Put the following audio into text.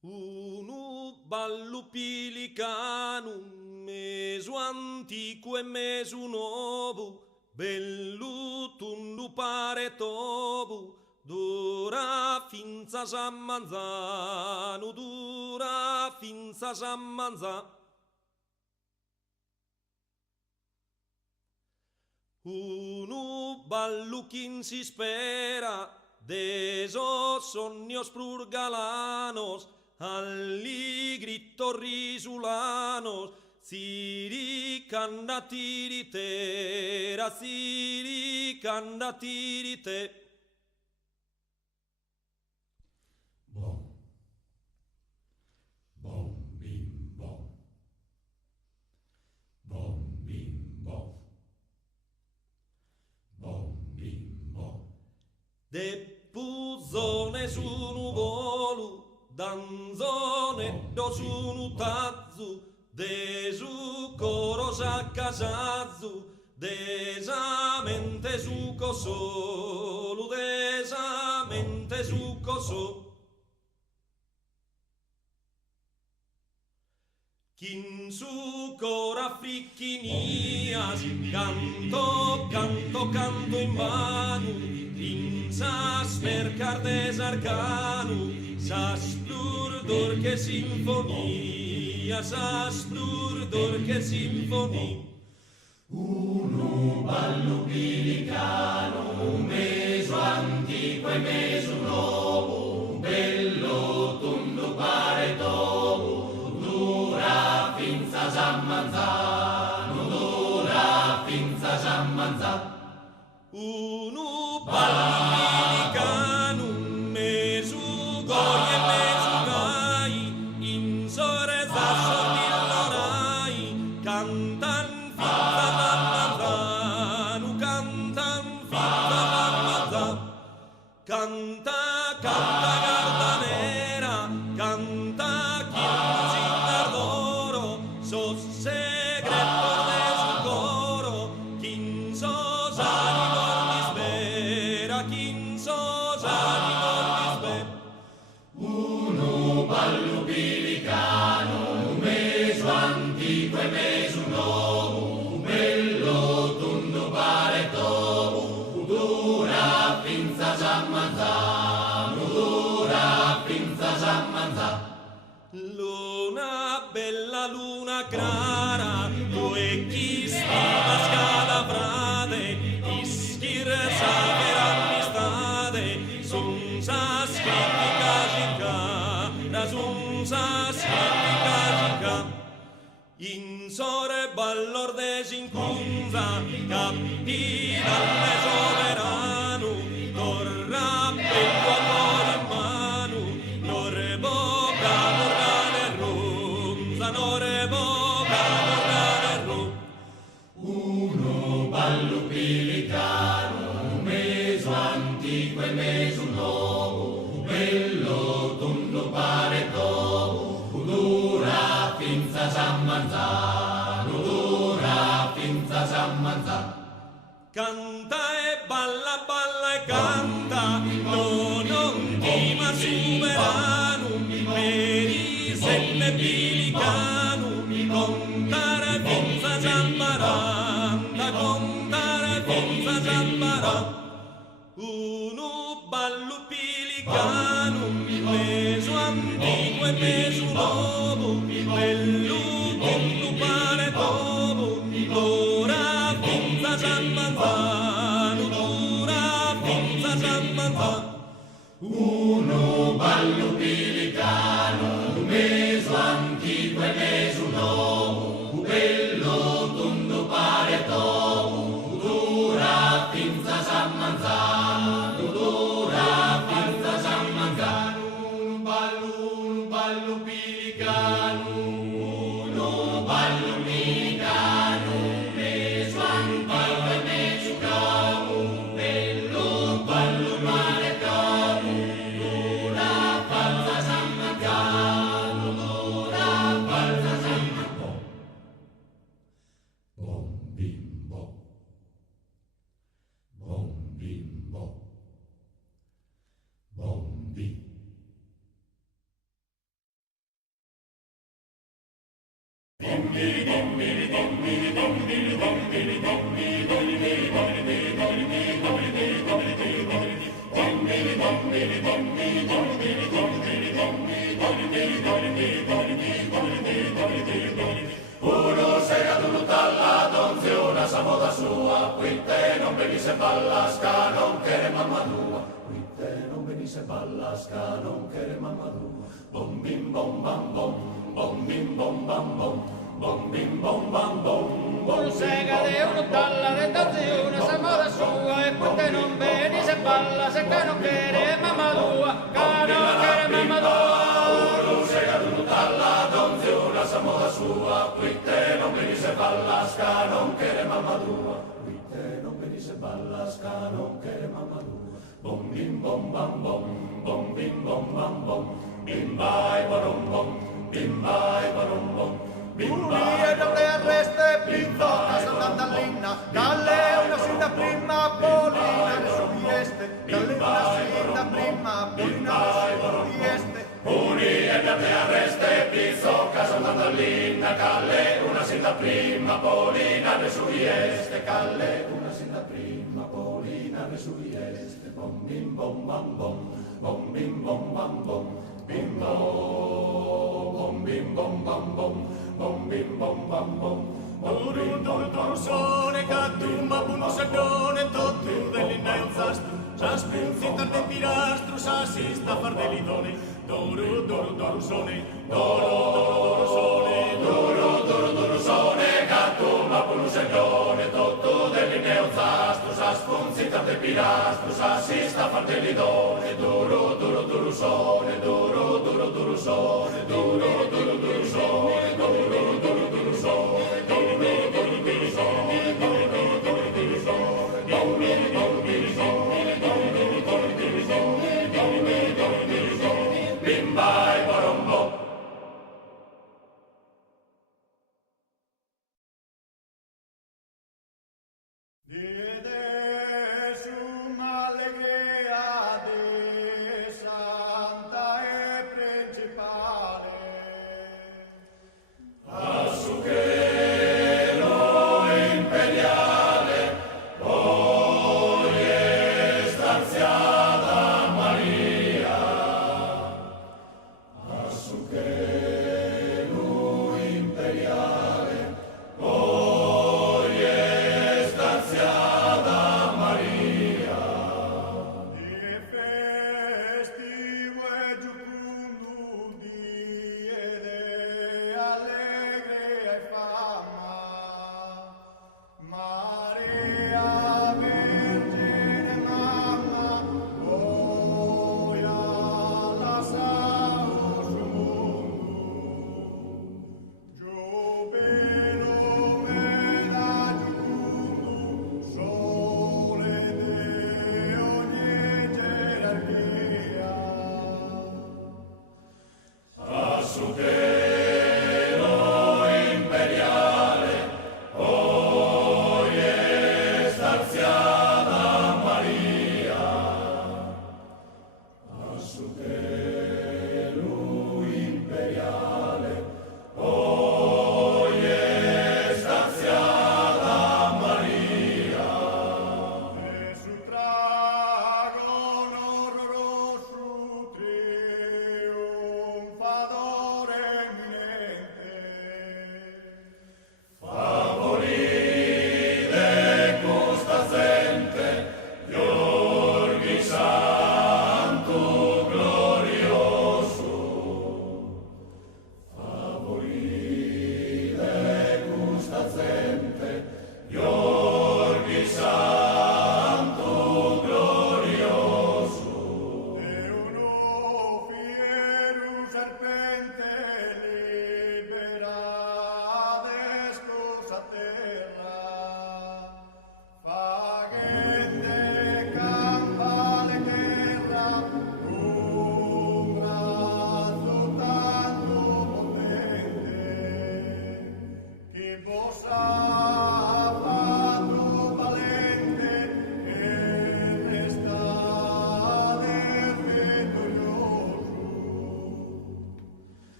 Unu ballo pilicano, mesu antico e mesu nuovo, bello tundu pare tobo, dura finza San Manzano, dura finza San Manzano. Unu ballo chin si spera, desos sognos prurgalanos, alli grito risulanos, siri canna tiritera, siri canna tirite. Bom, bom, bim, bom, bom, bim, bom, bom, bim, bom. De puzzone su nuvolo, danzone do su un tazzu, de su coro s'accasazzu, desamente su cosolo, desamente su cosolo. Chin su cora fricchinias, canto, canto, canto in mano, in sas mercar desarcano, sas plurdor che sinfonia, sas plurdor che sinfonia. Unu ballo pilicano, meso antico e meso nuovo, bello tondo pare tobo, dura finza San Manzano, dura finza San Manzano. Unu ballo pilicano, mesu goi e mesu gai, in soresa sortillorai, cantan finza San Manzano, cantan finza San Manzano. Canta, canta Gardanera, canta Chin d'oro, sos segreto de su coro, Chin sos animal vera, Chin sos animal vera. Unu ballo pilicano, meso antico e meso nuovo, bello tondo pare tobo, dura finza San Manzano, dura finza San Manzano. Luna bella, luna clara, due chi stima scalabrate, ischir saperanno stade, sun sa scritti casica, da sun sa scritti casica. In sore ballor desincunza, capita al soverano, torra bello amore in mano, non revoca morgane ronza, non revoca morgane ronza. Uno ballo pilicano, meso antico e meso nuovo, bello tondo pare tobo, dura finza San Manzano, dura finza San Manzano. Canta e balla, balla e canta, non tima sovrano, per i sette pilicano, contare finza San Maranta, contare finza San Maranta. Uno ballo pilicano, meso antico e meso nuovo, bello tondo pare tobo, dura finza San Manzano, dura finza San Manzano. Uno ballo pilicano, meso antico e meso nuovo, bello tondo pare tobo, dura finza San Manzano, dura finza San Manzano. Un ballo pilicano, uno ballo pilicano, meso antico e meso nuovo, bello ballo mare tobo, Uno sega d'uno talla donziona sa moda sua, quitte non venisse ballasca, non che mamma tua, quitte non venisse ballasca, non che mamma tua. Bom bim bom bam bom, bom bim bom bam bom, bom bim bom bam bom. Un sega de uno talla de donziona sa moda sua, e quitte non venisse ballasca, che non che mamma tua, che non che mamma tua. Uno sega d'uno talla donziona sa moda sua, quitte non venisse ballasca, non che mamma tua, quitte non venisse ballasca, non che mamma tua. Bom bim bom bam bom, bom bim bom bam bom, bim bai barom bom, bim bai barom bom, bim bai. Non le arreste pizzo, casa Natalina, dalle una sinda prima Polina de su vieste, dalle una sinda prima Polina de su vieste. Uni e te arreste pizzo, casa Natalina, calle una sinda prima Polina de su vieste, calle una sinda prima Polina de su vieste. Bom bim bom bam bom, bom bim bom bam bom, bim bom bim bom bam bom, bom bim bom bam bom. Sone cattumma puno sagone tottu dell'innaio zastu Saspun zintar de pirastru sasista fardelitone Doru doru doru sone Doru doru sone Doru sone cattumma puno sagone tottu dell'innaio zastu Saspun zintar de pirastru sasista fardelitone Doru doru sone Doru doru sone Doru doru sone Doru doru sone Bimba